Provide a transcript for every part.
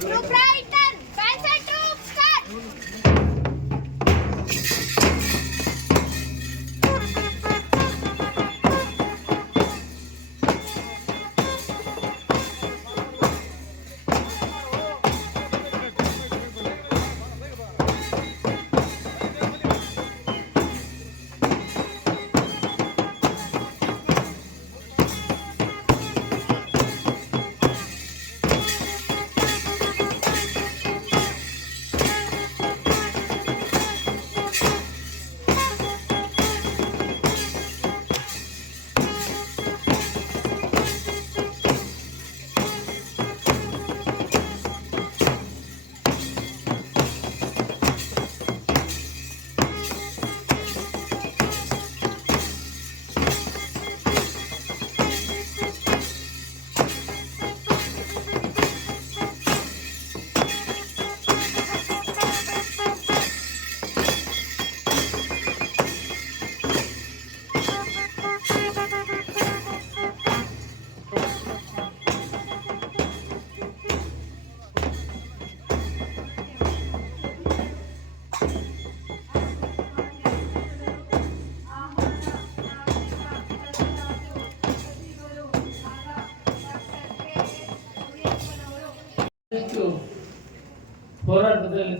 Pro Pride!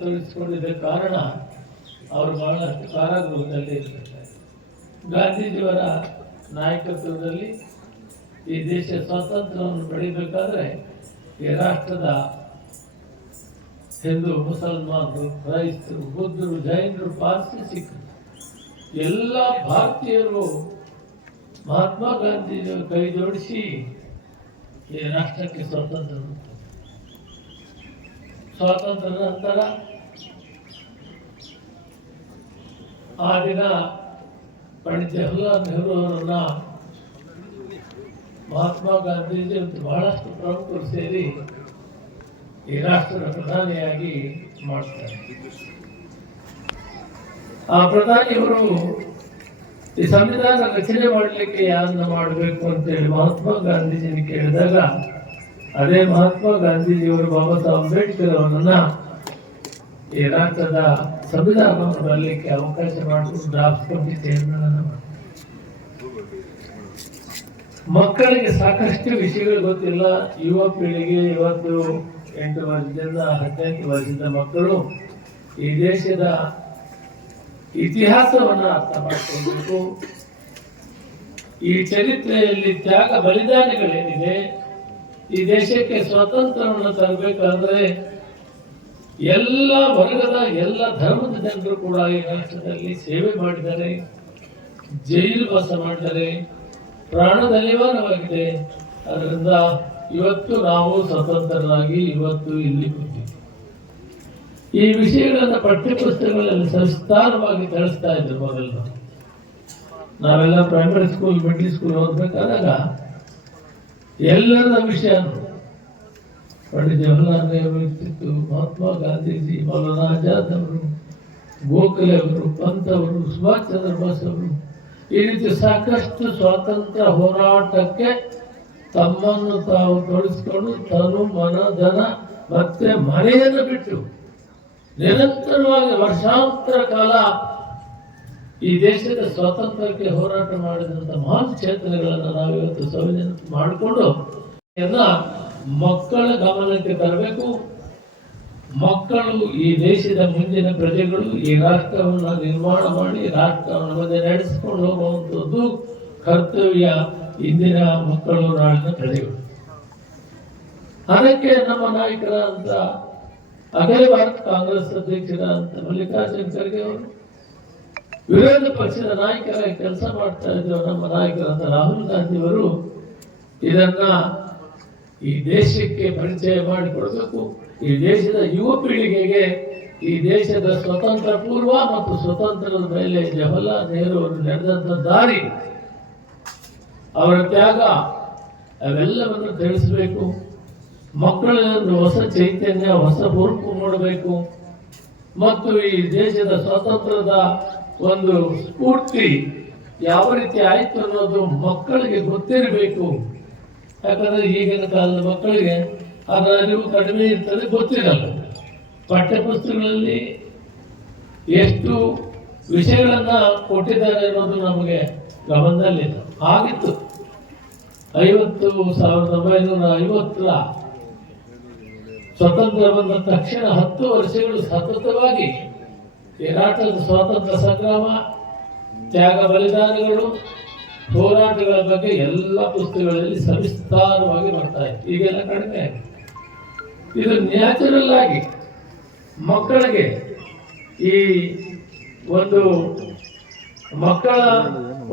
ತೊಡಗಿಸಿಕೊಂಡಿದ್ದ ಕಾರಣ ಅವರು ಬಹಳಷ್ಟು ಕಾರಾಗೃಹದಲ್ಲಿ ಗಾಂಧೀಜಿಯವರ ನಾಯಕತ್ವದಲ್ಲಿ ಈ ದೇಶ ಸ್ವಾತಂತ್ರ್ಯವನ್ನು ಪಡೆಯಬೇಕಾದ್ರೆ ಈ ರಾಷ್ಟ್ರದ ಹಿಂದೂ ಮುಸಲ್ಮಾನರು ಕ್ರೈಸ್ತರು ಬುದ್ಧರು, ಜೈನರು, ಪಾರ್ಸಿ ಸಿಖ್ರು ಎಲ್ಲ ಭಾರತೀಯರು ಮಹಾತ್ಮ ಗಾಂಧೀಜಿಯವರು ಕೈ ಜೋಡಿಸಿ ಈ ರಾಷ್ಟ್ರಕ್ಕೆ ಸ್ವಾತಂತ್ರ್ಯ. ಸ್ವಾತಂತ್ರ್ಯ ನಂತರ ಆ ದಿನ ಪಂಡಿತ್ ಜವಾಹರ್ಲಾಲ್ ನೆಹರು ಅವರನ್ನ ಮಹಾತ್ಮ ಗಾಂಧೀಜಿ ಬಹಳಷ್ಟು ಪ್ರಮುಖರು ಸೇರಿ ಈ ರಾಷ್ಟ್ರದ ಪ್ರಧಾನಿಯಾಗಿ ಮಾಡ್ತಾರೆ. ಆ ಪ್ರಧಾನಿಯವರು ಈ ಸಂವಿಧಾನ ರಚನೆ ಮಾಡಲಿಕ್ಕೆ ಯಾರನ್ನ ಮಾಡಬೇಕು ಅಂತೇಳಿ ಮಹಾತ್ಮ ಗಾಂಧೀಜಿ ಕೇಳಿದಾಗ ಅದೇ ಮಹಾತ್ಮ ಗಾಂಧೀಜಿಯವರು ಬಾಬಾ ಸಾಹೇಬ್ ಅಂಬೇಡ್ಕರ್ ಅವರನ್ನ ಈ ರಾಷ್ಟ್ರದ ಸಂವಿಧಾನವನ್ನು ಬರಲಿಕ್ಕೆ ಅವಕಾಶ ಮಾಡಿಕೊಂಡು ಡ್ರಾಫ್ಟ್ ಕಮಿಟಿ ಮಕ್ಕಳಿಗೆ ಸಾಕಷ್ಟು ವಿಷಯಗಳು ಗೊತ್ತಿಲ್ಲ. ಯುವ ಪೀಳಿಗೆ ಇವತ್ತು ಎಂಟು ವರ್ಷದಿಂದ, ಹದಿನೈದು ವರ್ಷದ ಮಕ್ಕಳು ಈ ದೇಶದ ಇತಿಹಾಸವನ್ನ ಅರ್ಥ ಮಾಡಿಕೊಳ್ಬೇಕು. ಈ ಚರಿತ್ರೆಯಲ್ಲಿ ತ್ಯಾಗ ಬಲಿದಾನಗಳೇನಿದೆ ಈ ದೇಶಕ್ಕೆ ಸ್ವಾತಂತ್ರ್ಯವನ್ನು ತರಬೇಕಾದ್ರೆ ಎಲ್ಲ ವರ್ಗದ ಎಲ್ಲ ಧರ್ಮದ ಜನರು ಕೂಡ ಈ ರಾಷ್ಟ್ರದಲ್ಲಿ ಸೇವೆ ಮಾಡಿದ್ದಾರೆ, ಜೈಲು ವಾಸ ಮಾಡಿದ್ದಾರೆ ಪ್ರಾಣದ ಬಲಿದಾನವಾಗಿದೆ ಅದರಿಂದ ಇವತ್ತು ನಾವು ಸ್ವತಂತ್ರರಾಗಿ ಇವತ್ತು ಇಲ್ಲಿ ಕೂತಿದ್ದೀವಿ ಈ ವಿಷಯಗಳನ್ನ ಪಠ್ಯಪುಸ್ತಕಗಳಲ್ಲಿ ಸವಿಸ್ತಾರವಾಗಿ ತಿಳಿಸ್ತಾ ಇದ್ರು ಮೊದಲು. ನಾವೆಲ್ಲ ಪ್ರೈಮರಿ ಸ್ಕೂಲ್ ಮಿಡ್ಲ್ ಸ್ಕೂಲ್ ಓದ್ಬೇಕಾದಾಗ ಎಲ್ಲರ ವಿಷಯ. ಪಂಡಿತ್ ಜವಾಹರ್ಲಾಲ್ ನೆಹರು ಇರ್ತಿತ್ತು ಮಹಾತ್ಮ ಗಾಂಧೀಜಿ, ಮೌಲಾನಾ ಆಜಾದ್ ಅವರು, ಗೋಖಲೆ ಅವರು, ಪಂತ್ ಅವರು, ಸುಭಾಷ್ ಚಂದ್ರ ಬೋಸ್ ಅವರು, ಈ ರೀತಿ ಸಾಕಷ್ಟು ಸ್ವಾತಂತ್ರ್ಯ ಹೋರಾಟಕ್ಕೆ ತಮ್ಮನ್ನು ತಾವು ತೊಡಗಿಸಿಕೊಂಡು ತನು ಮನ, ಧನ ಮತ್ತೆ ಮನೆಯನ್ನು ಬಿಟ್ಟು ನಿರಂತರವಾಗಿ ವರ್ಷಾಂತರ ಕಾಲ ಈ ದೇಶದ ಸ್ವಾತಂತ್ರ್ಯಕ್ಕೆ ಹೋರಾಟ ಮಾಡಿದಂತ ಮಹಾನ್ ಕ್ಷೇತ್ರಗಳನ್ನು ನಾವು ಇವತ್ತು ಸಂವಿಧಾನ ಮಾಡಿಕೊಂಡು ಎಲ್ಲ ಮಕ್ಕಳ ಗಮನಕ್ಕೆ ತರಬೇಕು. ಮಕ್ಕಳು ಈ ದೇಶದ ಮುಂದಿನ ಪ್ರಜೆಗಳು ಈ ರಾಷ್ಟ್ರವನ್ನು ನಿರ್ಮಾಣ ಮಾಡಿ ರಾಷ್ಟ್ರವನ್ನು ಮುಂದೆ ನಡೆಸಿಕೊಂಡು ಹೋಗುವಂಥದ್ದು ಕರ್ತವ್ಯ ಇಂದಿನ ಮಕ್ಕಳು ನಾಳಿನ ಪ್ರಜೆಗಳು. ಅದಕ್ಕೆ ನಮ್ಮ ನಾಯಕರ ಅಂತ ಅಖಿಲ ಭಾರತ ಕಾಂಗ್ರೆಸ್ ಅಧ್ಯಕ್ಷರಾದಂತ ಮಲ್ಲಿಕಾರ್ಜುನ್ ಖರ್ಗೆ ಅವರು ವಿರೋಧ ಪಕ್ಷದ ನಾಯಕರಾಗಿ ಕೆಲಸ ಮಾಡ್ತಾ ಇದ್ರು ನಮ್ಮ ನಾಯಕರಾದ ರಾಹುಲ್ ಗಾಂಧಿ ಅವರು ಇದನ್ನ ಈ ದೇಶಕ್ಕೆ ಪರಿಚಯ ಮಾಡಿಕೊಡಬೇಕು. ಈ ದೇಶದ ಯುವ ಪೀಳಿಗೆಗೆ ಈ ದೇಶದ ಸ್ವತಂತ್ರ ಪೂರ್ವ ಮತ್ತು ಸ್ವತಂತ್ರದ ಮೇಲೆ ಜವಾಹರ್ಲಾಲ್ ನೆಹರು ಅವರು ನಡೆದಂತ ದಾರಿ, ಅವರ ತ್ಯಾಗ, ಅವೆಲ್ಲವನ್ನು ತಿಳಿಸಬೇಕು. ಮಕ್ಕಳಲ್ಲಿ ಹೊಸ ಚೈತನ್ಯ, ಹೊಸ ಹುರುಪು ಮೂಡಬೇಕು. ಮತ್ತು ಈ ದೇಶದ ಸ್ವಾತಂತ್ರ್ಯದ ಒಂದು ಸ್ಫೂರ್ತಿ ಯಾವ ರೀತಿ ಆಯ್ತು ಅನ್ನೋದು ಮಕ್ಕಳಿಗೆ ಗೊತ್ತಿರಬೇಕು. ಯಾಕಂದ್ರೆ ಈಗಿನ ಕಾಲದ ಮಕ್ಕಳಿಗೆ ಅದರ ಅರಿವು ಕಡಿಮೆ ಇರ್ತದೆ, ಗೊತ್ತಿರಲ್ಲ. ಪಠ್ಯಪುಸ್ತಕಗಳಲ್ಲಿ ಎಷ್ಟು ವಿಷಯಗಳನ್ನು ಕೊಟ್ಟಿದ್ದಾರೆ ಅನ್ನೋದು ನಮಗೆ ಗಮನದಲ್ಲಿಲ್ಲ. ಆಗಿತ್ತು. ಐವತ್ತು ಸಾವಿರದ ಒಂಬೈನೂರ ಐವತ್ತರ ಸ್ವತಂತ್ರ ಬಂದ ತಕ್ಷಣ ಹತ್ತು ವರ್ಷಗಳು ಸತತವಾಗಿ ಹೋರಾಟದ ಸ್ವಾತಂತ್ರ್ಯ ಸಂಗ್ರಾಮ, ತ್ಯಾಗ ಬಲಿದಾನಗಳು, ಹೋರಾಟಗಳ ಬಗ್ಗೆ ಎಲ್ಲ ಪುಸ್ತಕಗಳಲ್ಲಿ ಸವಿಸ್ತಾರವಾಗಿ ಬರ್ತಾ ಇದೆ. ಈಗೆಲ್ಲ ಕಡಿಮೆ ಇದು ನ್ಯಾಚುರಲ್ ಆಗಿ ಮಕ್ಕಳಿಗೆ ಈ ಒಂದು ಮಕ್ಕಳ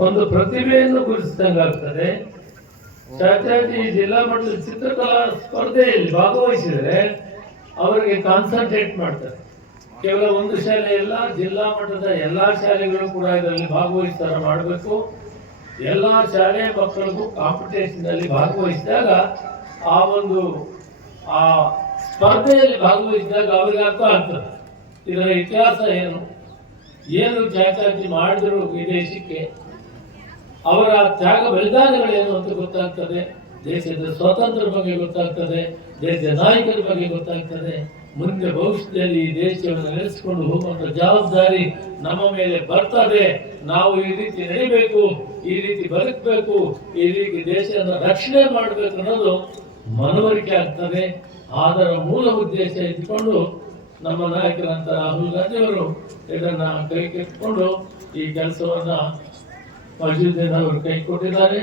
ಒಂದು ಪ್ರತಿಭೆಯನ್ನು ಗುರುತಿಸಿದಂಗಾಗ್ತದೆ ಚಾಚಾಜಿ ಜಿಲ್ಲಾ ಮಟ್ಟದ ಚಿತ್ರಕಲಾ ಸ್ಪರ್ಧೆಯಲ್ಲಿ ಭಾಗವಹಿಸಿದರೆ ಅವರಿಗೆ ಕಾನ್ಸಂಟ್ರೇಟ್ ಮಾಡ್ತಾರೆ. ಕೇವಲ ಒಂದು ಶಾಲೆ ಇಲ್ಲ, ಜಿಲ್ಲಾ ಮಟ್ಟದ ಎಲ್ಲಾ ಶಾಲೆಗಳು ಕೂಡ ಇದರಲ್ಲಿ ಭಾಗವಹಿಸ್ತಾರೆ ಮಾಡಬೇಕು. ಎಲ್ಲಾ ಶಾಲೆ ಮಕ್ಕಳಿಗೂ ಕಾಂಪಿಟೇಷನ್ ಅಲ್ಲಿ ಭಾಗವಹಿಸಿದಾಗ ಆ ಒಂದು, ಆ ಸ್ಪರ್ಧೆಯಲ್ಲಿ ಭಾಗವಹಿಸಿದಾಗ ಅವರಿಗೆ ಅರ್ಥ ಆಗ್ತದೆ. ಇದರ ಇತಿಹಾಸ ಏನು? ಏನು ಚಾಚಾಜಿ ಮಾಡಿದ್ರು ಈ ಅವರ ತ್ಯಾಗ ಬಲಿದಾನಗಳೇನು ಅಂತ ಗೊತ್ತಾಗ್ತದೆ. ದೇಶದ ಸ್ವಾತಂತ್ರ್ಯ ಬಗ್ಗೆ ಗೊತ್ತಾಗ್ತದೆ. ದೇಶದ ನಾಯಕರ ಬಗ್ಗೆ ಗೊತ್ತಾಗ್ತದೆ. ಮುಂದೆ ಭವಿಷ್ಯದಲ್ಲಿ ಈ ದೇಶವನ್ನು ನಡೆಸಿಕೊಂಡು ಹೋಗುವಂತ ಜವಾಬ್ದಾರಿ ನಮ್ಮ ಮೇಲೆ ಬರ್ತದೆ. ನಾವು ಈ ರೀತಿ ನಡಿಬೇಕು, ಈ ರೀತಿ ಬದುಕಬೇಕು, ಈ ರೀತಿ ದೇಶವನ್ನು ರಕ್ಷಣೆ ಮಾಡಬೇಕು ಅನ್ನೋದು ಮನವರಿಕೆ ಆಗ್ತದೆ. ಅದರ ಮೂಲ ಉದ್ದೇಶ ಇಟ್ಕೊಂಡು ನಮ್ಮ ನಾಯಕರಂತ ರಾಹುಲ್ ಗಾಂಧಿ ಅವರು ಇದನ್ನ ಕೈಗೆತ್ತಿಕೊಂಡು ಈ ಕೆಲಸವನ್ನ ಮಜುದ್ದೀನ್ ಅವರು ಕೈ ಕೊಟ್ಟಿದ್ದಾರೆ.